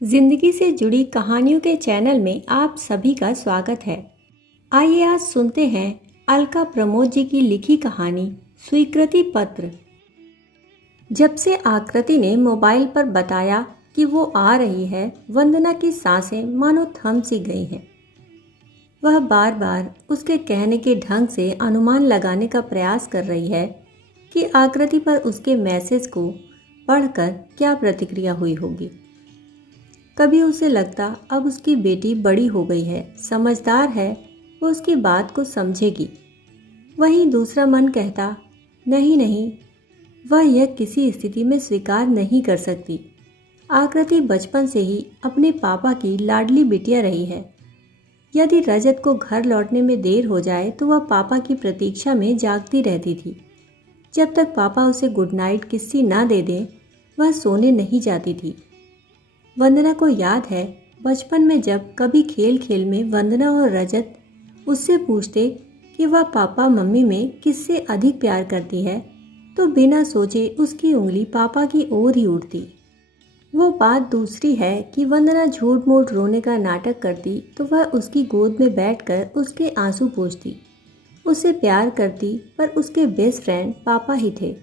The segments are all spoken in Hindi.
जिंदगी से जुड़ी कहानियों के चैनल में आप सभी का स्वागत है। आइए आज सुनते हैं अलका प्रमोद जी की लिखी कहानी स्वीकृति पत्र। जब से आकृति ने मोबाइल पर बताया कि वो आ रही है, वंदना की सांसें मानो थम सी गई हैं। वह बार बार उसके कहने के ढंग से अनुमान लगाने का प्रयास कर रही है कि आकृति पर उसके मैसेज को पढ़कर क्या प्रतिक्रिया हुई होगी। कभी उसे लगता अब उसकी बेटी बड़ी हो गई है, समझदार है, वो उसकी बात को समझेगी। वहीं दूसरा मन कहता नहीं नहीं, वह यह किसी स्थिति में स्वीकार नहीं कर सकती। आकृति बचपन से ही अपने पापा की लाडली बिटिया रही है। यदि रजत को घर लौटने में देर हो जाए तो वह पापा की प्रतीक्षा में जागती रहती थी। जब तक पापा उसे गुड नाइट किस्सी ना दे दें, वह सोने नहीं जाती थी। वंदना को याद है, बचपन में जब कभी खेल खेल में वंदना और रजत उससे पूछते कि वह पापा मम्मी में किससे अधिक प्यार करती है, तो बिना सोचे उसकी उंगली पापा की ओर ही उठती। वो बात दूसरी है कि वंदना झूठ मूठ रोने का नाटक करती तो वह उसकी गोद में बैठकर उसके आंसू पोंछती। उससे प्यार करती, पर उसके बेस्ट फ्रेंड पापा ही थे।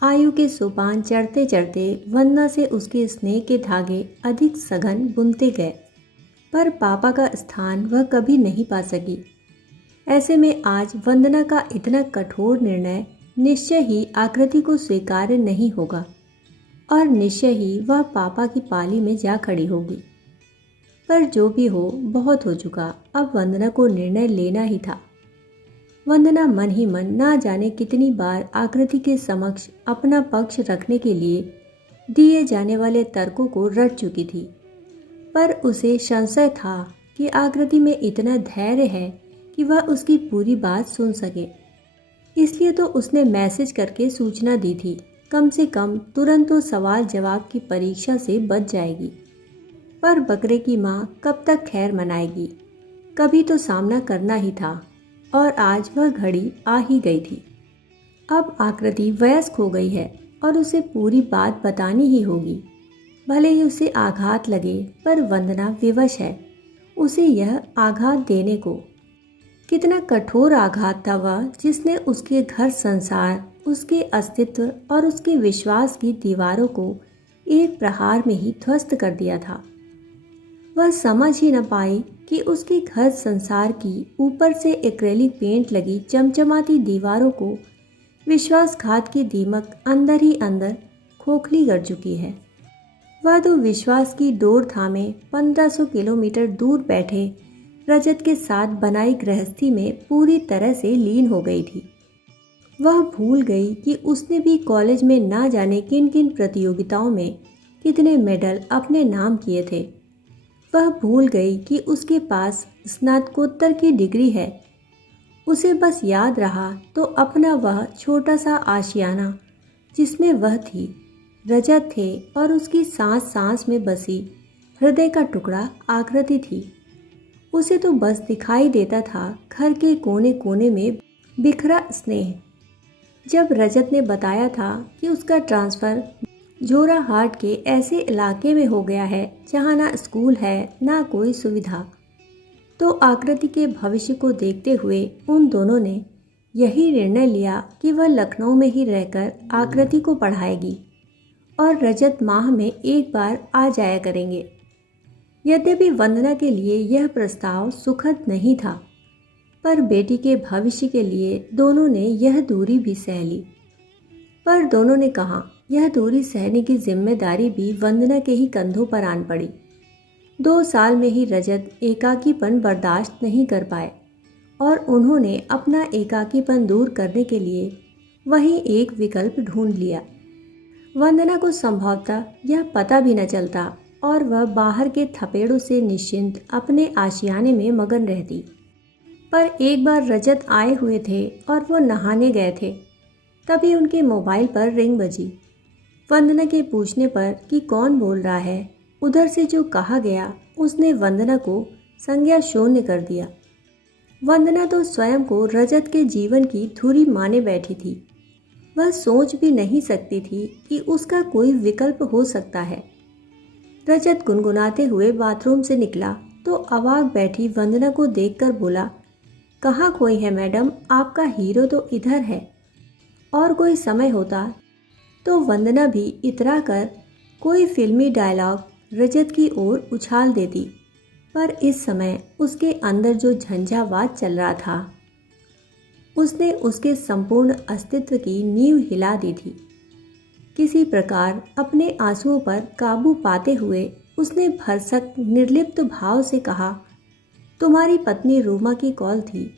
आयु के सोपान चढ़ते चढ़ते वंदना से उसके स्नेह के धागे अधिक सघन बुनते गए, पर पापा का स्थान वह कभी नहीं पा सकी। ऐसे में आज वंदना का इतना कठोर निर्णय निश्चय ही आकृति को स्वीकार्य नहीं होगा और निश्चय ही वह पापा की पाली में जा खड़ी होगी। पर जो भी हो, बहुत हो चुका। अब वंदना को निर्णय लेना ही था। वंदना मन ही मन ना जाने कितनी बार आकृति के समक्ष अपना पक्ष रखने के लिए दिए जाने वाले तर्कों को रट चुकी थी, पर उसे संशय था कि आकृति में इतना धैर्य है कि वह उसकी पूरी बात सुन सके। इसलिए तो उसने मैसेज करके सूचना दी थी, कम से कम तुरंत तो सवाल जवाब की परीक्षा से बच जाएगी। पर बकरे की माँ कब तक खैर मनाएगी, कभी तो सामना करना ही था और आज वह घड़ी आ ही गई थी। अब आकृति वयस्क हो गई है और उसे पूरी बात बतानी ही होगी। भले ही उसे आघात लगे, पर वंदना विवश है उसे यह आघात देने को। कितना कठोर आघात था वह, जिसने उसके घर संसार, उसके अस्तित्व और उसके विश्वास की दीवारों को एक प्रहार में ही ध्वस्त कर दिया था। वह समझ ही न पाई कि उसके घर संसार की ऊपर से एक्रेलिक पेंट लगी चमचमाती दीवारों को विश्वासघात की दीमक अंदर ही अंदर खोखली कर चुकी है। वह तो विश्वास की डोर थामे 1500 किलोमीटर दूर बैठे रजत के साथ बनाई गृहस्थी में पूरी तरह से लीन हो गई थी। वह भूल गई कि उसने भी कॉलेज में ना जाने किन किन प्रतियोगिताओं में कितने मेडल अपने नाम किए थे। वह भूल गई कि उसके पास स्नातकोत्तर की डिग्री है। उसे बस याद रहा तो अपना वह छोटा सा आशियाना, जिसमें वह थी, रजत थे और उसकी सांस सांस में बसी हृदय का टुकड़ा आकृति थी। उसे तो बस दिखाई देता था घर के कोने कोने में बिखरा स्नेह। जब रजत ने बताया था कि उसका ट्रांसफ़र जोराहाट के ऐसे इलाके में हो गया है जहाँ ना स्कूल है ना कोई सुविधा, तो आकृति के भविष्य को देखते हुए उन दोनों ने यही निर्णय लिया कि वह लखनऊ में ही रहकर आकृति को पढ़ाएगी और रजत माह में एक बार आ जाया करेंगे। यद्यपि वंदना के लिए यह प्रस्ताव सुखद नहीं था, पर बेटी के भविष्य के लिए दोनों ने यह दूरी भी सह ली। पर दोनों ने कहा, यह दूरी सहने की जिम्मेदारी भी वंदना के ही कंधों पर आन पड़ी। 2 साल में ही रजत एकाकीपन बर्दाश्त नहीं कर पाए और उन्होंने अपना एकाकीपन दूर करने के लिए वही एक विकल्प ढूंढ लिया। वंदना को संभवतः यह पता भी न चलता और वह बाहर के थपेड़ों से निश्चिंत अपने आशियाने में मगन रहती। पर एक बार रजत आए हुए थे और वो नहाने गए थे, तभी उनके मोबाइल पर रिंग बजी। वंदना के पूछने पर कि कौन बोल रहा है, उधर से जो कहा गया उसने वंदना को संज्ञा शून्य कर दिया। वंदना तो स्वयं को रजत के जीवन की धुरी माने बैठी थी। वह सोच भी नहीं सकती थी कि उसका कोई विकल्प हो सकता है। रजत गुनगुनाते हुए बाथरूम से निकला तो अवाक बैठी वंदना को देखकर बोला, कहाँ खोई है मैडम, आपका हीरो तो इधर है। और कोई समय होता तो वंदना भी इतरा कर कोई फिल्मी डायलॉग रजत की ओर उछाल देती, पर इस समय उसके अंदर जो झंझावात चल रहा था उसने उसके संपूर्ण अस्तित्व की नींव हिला दी थी। किसी प्रकार अपने आंसुओं पर काबू पाते हुए उसने भरसक निर्लिप्त भाव से कहा, तुम्हारी पत्नी रूमा की कॉल थी।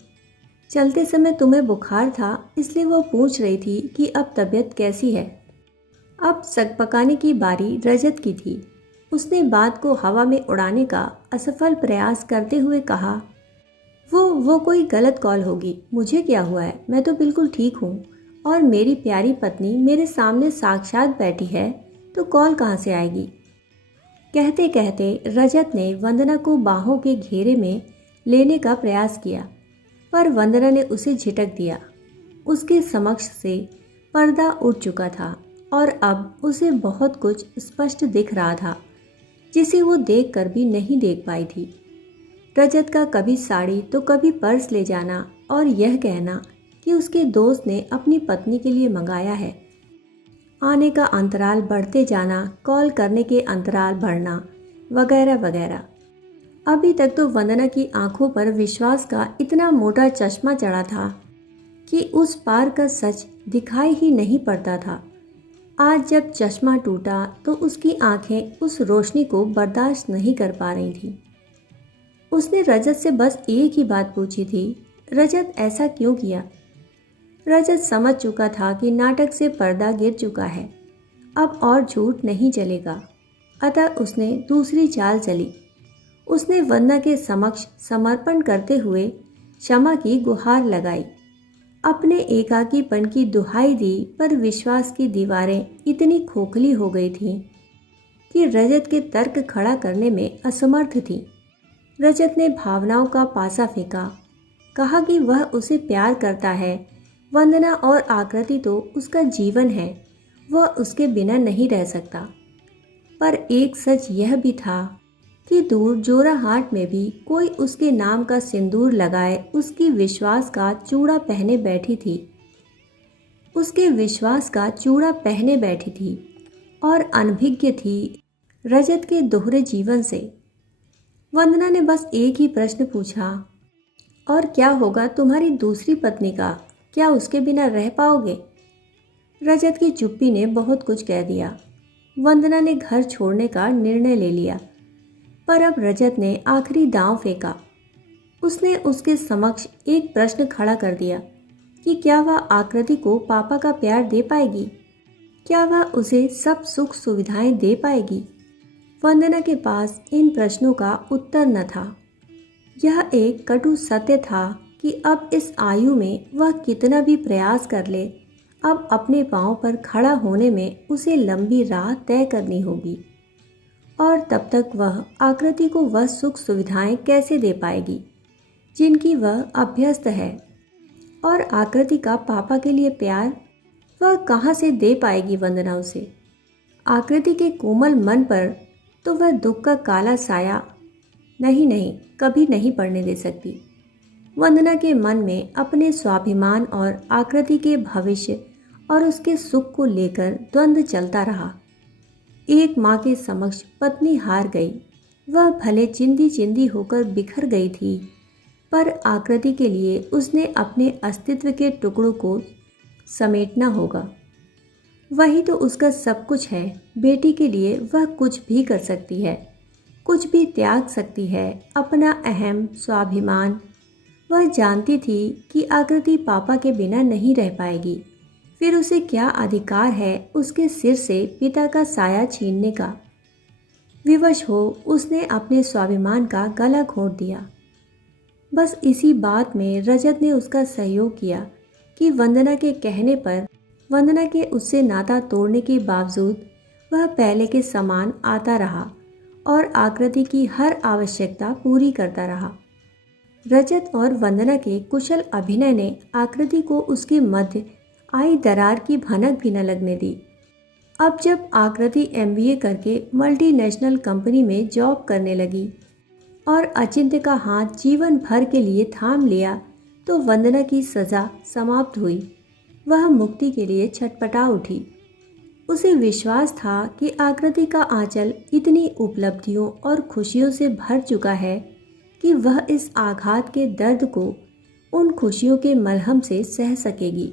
चलते समय तुम्हें बुखार था, इसलिए वो पूछ रही थी कि अब तबीयत कैसी है। अब सकपकाने की बारी रजत की थी। उसने बात को हवा में उड़ाने का असफल प्रयास करते हुए कहा, वो कोई गलत कॉल होगी, मुझे क्या हुआ है, मैं तो बिल्कुल ठीक हूँ और मेरी प्यारी पत्नी मेरे सामने साक्षात बैठी है, तो कॉल कहाँ से आएगी। कहते कहते रजत ने वंदना को बाहों के घेरे में लेने का प्रयास किया, पर वंदना ने उसे झिटक दिया। उसके समक्ष से पर्दा उठ चुका था और अब उसे बहुत कुछ स्पष्ट दिख रहा था जिसे वो देखकर भी नहीं देख पाई थी। रजत का कभी साड़ी तो कभी पर्स ले जाना और यह कहना कि उसके दोस्त ने अपनी पत्नी के लिए मंगाया है। आने का अंतराल बढ़ते जाना, कॉल करने के अंतराल बढ़ना, वगैरह वगैरह। अभी तक तो वंदना की आंखों पर विश्वास का इतना मोटा चश्मा चढ़ा था कि उस पार का सच दिखाई ही नहीं पड़ता था। आज जब चश्मा टूटा तो उसकी आंखें उस रोशनी को बर्दाश्त नहीं कर पा रही थीं। उसने रजत से बस एक ही बात पूछी थी, रजत ऐसा क्यों किया। रजत समझ चुका था कि नाटक से पर्दा गिर चुका है, अब और झूठ नहीं चलेगा। अतः उसने दूसरी चाल चली। उसने वंदना के समक्ष समर्पण करते हुए क्षमा की गुहार लगाई, अपने एकाकीपन की दुहाई दी, पर विश्वास की दीवारें इतनी खोखली हो गई थीं कि रजत के तर्क खड़ा करने में असमर्थ थी। रजत ने भावनाओं का पासा फेंका, कहा कि वह उसे प्यार करता है। वंदना और आकृति तो उसका जीवन है, वह उसके बिना नहीं रह सकता। पर एक सच यह भी था कि दूर जोराहाट में भी कोई उसके नाम का सिंदूर लगाए उसकी विश्वास का चूड़ा पहने बैठी थी। उसके विश्वास का चूड़ा पहने बैठी थी और अनभिज्ञ थी रजत के दोहरे जीवन से। वंदना ने बस एक ही प्रश्न पूछा, और क्या होगा तुम्हारी दूसरी पत्नी का, क्या उसके बिना रह पाओगे। रजत की चुप्पी ने बहुत कुछ कह दिया। वंदना ने घर छोड़ने का निर्णय ले लिया, पर अब रजत ने आखिरी दांव फेंका। उसने उसके समक्ष एक प्रश्न खड़ा कर दिया कि क्या वह आकृति को पापा का प्यार दे पाएगी, क्या वह उसे सब सुख सुविधाएं दे पाएगी। वंदना के पास इन प्रश्नों का उत्तर न था। यह एक कटु सत्य था कि अब इस आयु में वह कितना भी प्रयास कर ले, अब अपने पांव पर खड़ा होने में उसे लंबी राह तय करनी होगी, और तब तक वह आकृति को वह सुख सुविधाएं कैसे दे पाएगी जिनकी वह अभ्यस्त है। और आकृति का पापा के लिए प्यार वह कहाँ से दे पाएगी वंदना उसे। आकृति के कोमल मन पर तो वह दुख का काला साया नहीं कभी नहीं पड़ने दे सकती। वंदना के मन में अपने स्वाभिमान और आकृति के भविष्य और उसके सुख को लेकर द्वंद्व चलता रहा। एक माँ के समक्ष पत्नी हार गई, वह भले चिंदी चिंदी होकर बिखर गई थी, पर आकृति के लिए उसने अपने अस्तित्व के टुकड़ों को समेटना होगा। वही तो उसका सब कुछ है। बेटी के लिए वह कुछ भी कर सकती है, कुछ भी त्याग सकती है, अपना अहम स्वाभिमान। वह जानती थी कि आकृति पापा के बिना नहीं रह पाएगी, फिर उसे क्या अधिकार है उसके सिर से पिता का साया छीनने का। विवश हो उसने अपने स्वाभिमान का गला घोंट दिया। बस इसी बात में रजत ने उसका सहयोग किया कि वंदना के कहने पर, वंदना के उससे नाता तोड़ने के बावजूद वह पहले के समान आता रहा और आकृति की हर आवश्यकता पूरी करता रहा। रजत और वंदना के कुशल अभिनय ने आकृति को उसके मध्य आई दरार की भनक भी न लगने दी। अब जब आकृति एमबीए करके मल्टीनेशनल कंपनी में जॉब करने लगी और अचिंत्य का हाथ जीवन भर के लिए थाम लिया तो वंदना की सज़ा समाप्त हुई। वह मुक्ति के लिए छटपटा उठी। उसे विश्वास था कि आकृति का आंचल इतनी उपलब्धियों और खुशियों से भर चुका है कि वह इस आघात के दर्द को उन खुशियों के मलहम से सह सकेगी।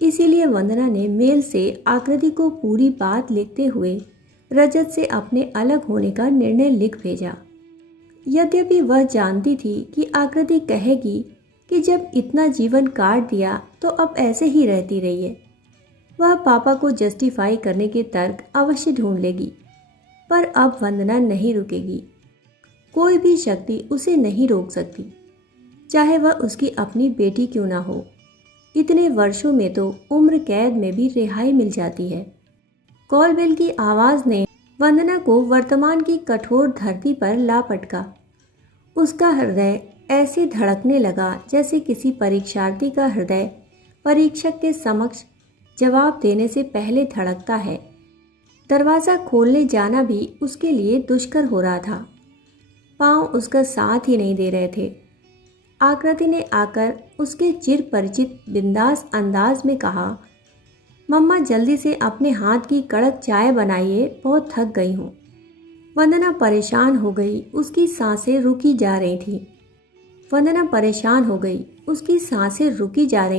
इसीलिए वंदना ने मेल से आकृति को पूरी बात लिखते हुए रजत से अपने अलग होने का निर्णय लिख भेजा। यद्यपि वह जानती थी कि आकृति कहेगी कि जब इतना जीवन काट दिया तो अब ऐसे ही रहती रहिए। वह पापा को जस्टिफाई करने के तर्क अवश्य ढूंढ लेगी, पर अब वंदना नहीं रुकेगी। कोई भी शक्ति उसे नहीं रोक सकती, चाहे वह उसकी अपनी बेटी क्यों ना हो। इतने वर्षों में तो उम्र कैद में भी रिहाई मिल जाती है। कॉल बेल की आवाज़ ने वंदना को वर्तमान की कठोर धरती पर ला पटका। उसका हृदय ऐसे धड़कने लगा जैसे किसी परीक्षार्थी का हृदय परीक्षक के समक्ष जवाब देने से पहले धड़कता है। दरवाज़ा खोलने जाना भी उसके लिए दुष्कर हो रहा था। पाँव उसका साथ ही नहीं दे रहे थे। आकृति ने आकर उसके चिर परिचित बिंदास अंदाज में कहा, मम्मा जल्दी से अपने हाथ की कड़क चाय बनाइए, बहुत थक गई हूँ। वंदना परेशान हो गई, उसकी सांसें रुकी जा रही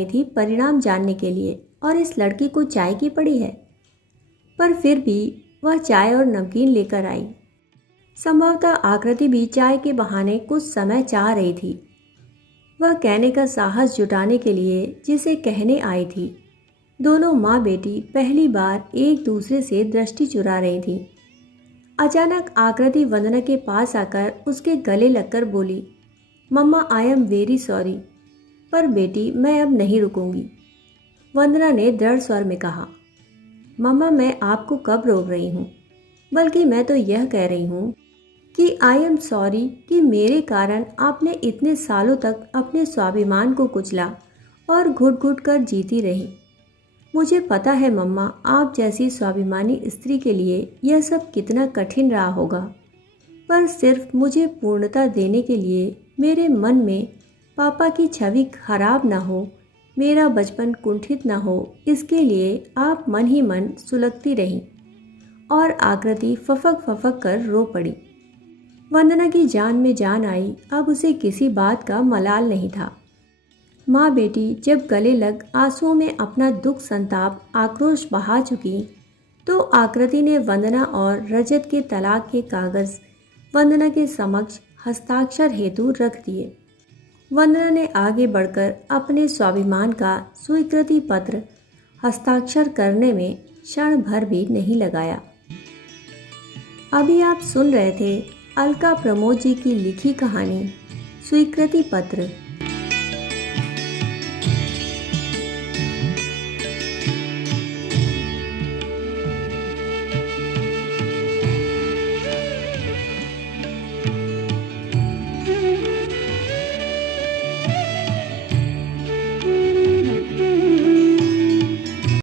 थी। परिणाम जानने के लिए, और इस लड़की को चाय की पड़ी है। पर फिर भी वह चाय और नमकीन लेकर आई। संभवतः आकृति भी चाय के बहाने कुछ समय चाह रही थी। वह कहने का साहस जुटाने के लिए जिसे कहने आई थी। दोनों माँ बेटी पहली बार एक दूसरे से दृष्टि चुरा रही थी। अचानक आकृति वंदना के पास आकर उसके गले लगकर बोली, मम्मा आई एम वेरी सॉरी, पर बेटी मैं अब नहीं रुकूंगी। वंदना ने दृढ़ स्वर में कहा, मम्मा मैं आपको कब रोक रही हूँ, बल्कि मैं तो यह कह रही हूँ कि आई एम सॉरी कि मेरे कारण आपने इतने सालों तक अपने स्वाभिमान को कुचला और घुट घुट कर जीती रही। मुझे पता है मम्मा, आप जैसी स्वाभिमानी स्त्री के लिए यह सब कितना कठिन रहा होगा, पर सिर्फ मुझे पूर्णता देने के लिए मेरे मन में पापा की छवि खराब ना हो, मेरा बचपन कुंठित ना हो, इसके लिए आप मन ही मन सुलगती रहीं। और आकृति फफक फफक कर रो पड़ी। वंदना की जान में जान आई। अब उसे किसी बात का मलाल नहीं था। माँ बेटी जब गले लग आंसुओं में अपना दुख संताप आक्रोश बहा चुकी तो आकृति ने वंदना और रजत के तलाक के कागज़ वंदना के समक्ष हस्ताक्षर हेतु रख दिए। वंदना ने आगे बढ़कर अपने स्वाभिमान का स्वीकृति पत्र हस्ताक्षर करने में क्षण भर भी नहीं लगाया। अभी आप सुन रहे थे अलका प्रमोद जी की लिखी कहानी स्वीकृति पत्र।